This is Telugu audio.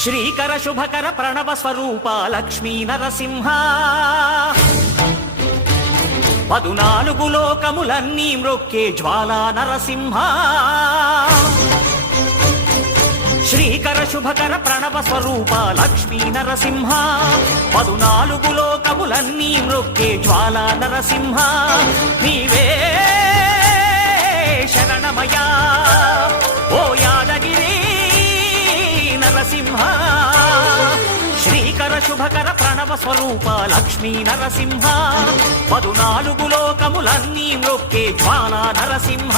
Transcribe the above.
శ్రీకర శుభకర ప్రణవ స్వరూప లక్ష్మీ నరసింహ 14 లోకములన్నీ మ్రొక్కే జ్వాలా నరసింహ శ్రీకర శుభకర ప్రణవ స్వరూప లక్ష్మీ నరసింహ 14 లోకములన్నీ మ్రొక్కే జ్వాలా నరసింహ నీవే శరణమయా ఓ యాదగిరి నరసింహ శ్రీకర శుభకర ప్రణవ స్వరూప లక్ష్మీ నరసింహ 14 లోకములన్నీ మ్రొక్కే జ్వాలా నరసింహ